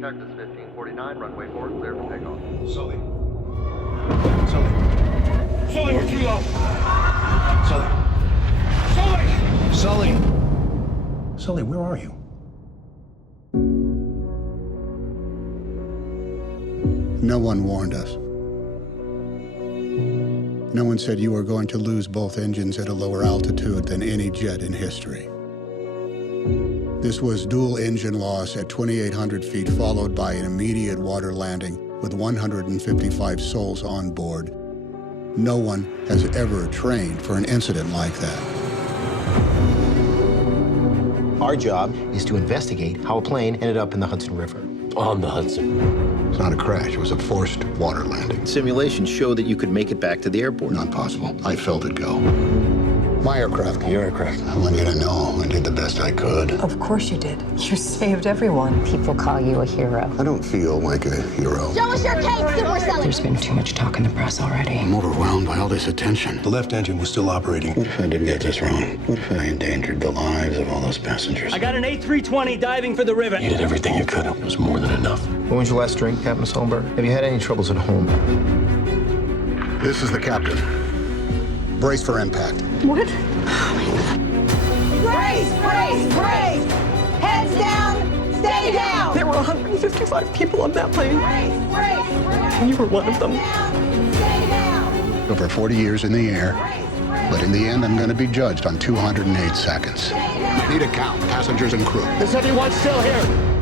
Cactus 1549, runway 4, clear for takeoff. Sully. Sully. Sully, we're too low. Sully. Sully! Sully! Sully, where are you? No one warned us. No one said you were going to lose both engines at a lower altitude than any jet in history. This was dual engine loss at 2,800 feet, followed by an immediate water landing with 155 souls on board. No one has ever trained for an incident like that. Our job is to investigate how a plane ended up in the Hudson River. On the Hudson. It's not a crash, it was a forced water landing. Simulations show that you could make it back to the airport. Not possible. I felt it go. My aircraft. Your aircraft. I want you to know I did the best I could. Of course you did. You saved everyone. People call you a hero. I don't feel like a hero. Show us your cake, super selling. There's been too much talk in the press already. I'm overwhelmed by all this attention. The left engine was still operating. What if I didn't get this wrong? What if I endangered the lives of all those passengers? I got an A320 diving for the river. You did everything you could. It was more than enough. When was your last drink, Captain Sullenberger? Have you had any troubles at home? This is the captain. Brace for impact. What? Brace, brace, brace. Heads down, stay down. There were 155 people on that plane. Brace, brace, brace. You were one of them. Down, stay down. Over 40 years in the air, but in the end, I'm going to be judged on 208 seconds. Need a count, passengers and crew. Is everyone still here?